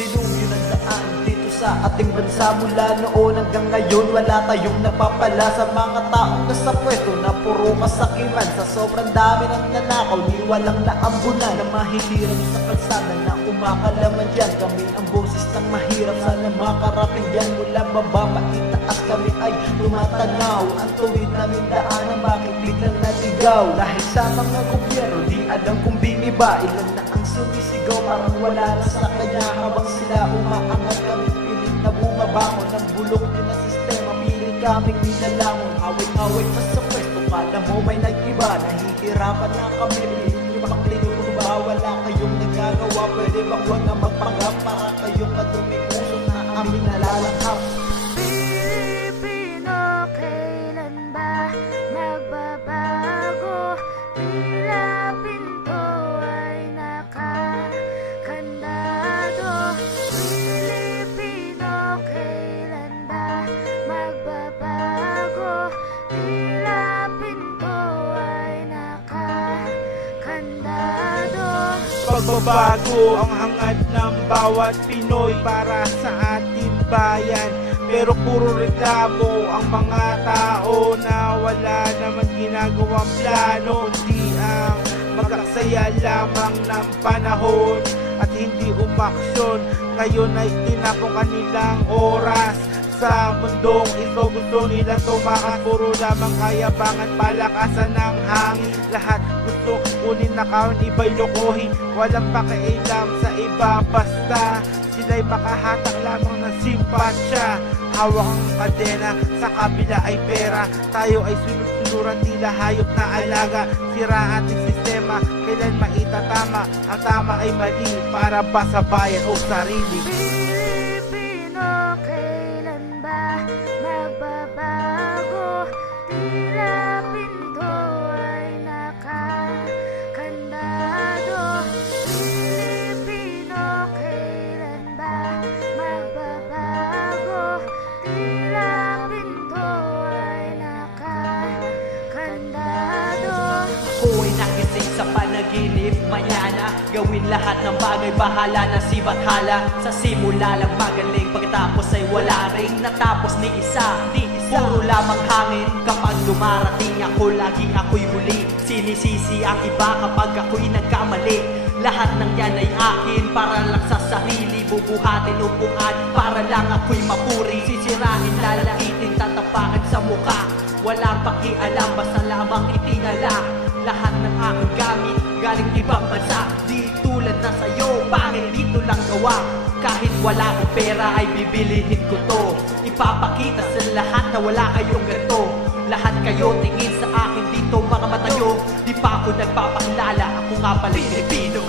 dilubyo ng daan dito sa ating bansa. Mula noon hanggang ngayon wala tayong napapala sa mga taong nasa pwesto na puro kasakiman. Sa sobrang dami ng nanakaw, di walang naambunan na mahihiran sa kalsada na kumakalaman dyan. Kami ang boses ng mahirap, sana makarating yan. Mula baba maitaas kami ay tumatanaw ang tuwid namin daanan, bakit biglang naligaw? Dahil sa mga gobyerno, di alam kung biniba. Ilan na ang sumisigaw, parang wala na sa kanya. Habang sila umaangat, kami pilit na bumabangon ng bulok din na sistema. Pilit kaming nilalamon, away-away pa sa pwesto. Kala mo may nag-iba, nahihirapan na kami. Pilit nyo maklino ba, wala kayong nagagawa. Pwede bang huwag na magpanggap para kayong maduming puso na aming nalalanghap? Pilipino, kailan ba magbabago? Tila pinto ay nakakandado. Pilipino, kailan ba magbabago? Tila pinto ay nakakandado. Pagbabago ang hangad ng bawat Pinoy para sa ating bayan. Pero puro reklamo ang mga tao na wala naman ginagawang plano. Di ang magaksaya lamang ng panahon at hindi umaksyon. Ngayon ay tinapong kanilang oras sa mundong ito. Gusto nila tumakas, puro lamang kayabangan, palakasan ng hangin. Lahat gusto kunin na kaon, iba'y lokohin. Walang pakialam sa iba, basta sila'y makahatak lamang ng simpatsya. Hawak ang kadena, sa kabila ay pera. Tayo ay sunod-sunuran, tila hayop na alaga. Sira ating sistema, kailan maitatama? Ang tama ay mali, para ba sa bayan o sarili? Pilipino, kailan ba magbabago? Tila pinto ay nakakandado. Pilipino, kailan ba magbabago? Tila pinto ay nakakandado. Ako'y nagising sa panaginip, mayana gawin lahat ng bagay, bahala na si Bathala. Sa simula lang magaling, pagkatapos ay wala ring natapos ni isa. Puro lamang hangin, kapag dumarating ako, lagi ako'y huli. Sinisisi ang iba kapag ako'y nagkamali. Lahat ng yan ay akin, para lang sa sarili. Bubuhatin upuan, para lang ako'y mapuri. Sisirahin, lalaitin, tatapakan sa mukha. Walang pakialam, basta lamang itinala. Lahat ng aking gamit, galing ibang bansa. Di tulad na sa'yo, pangit dito lang gawa. Kahit wala akong pera ay bibilihin ko to. Ipapakita sa lahat na wala kayong ganito. Lahat kayo tingin sa akin dito, mga mata nyo. Di pa ako nagpapakilala, ako nga pala Pilipino.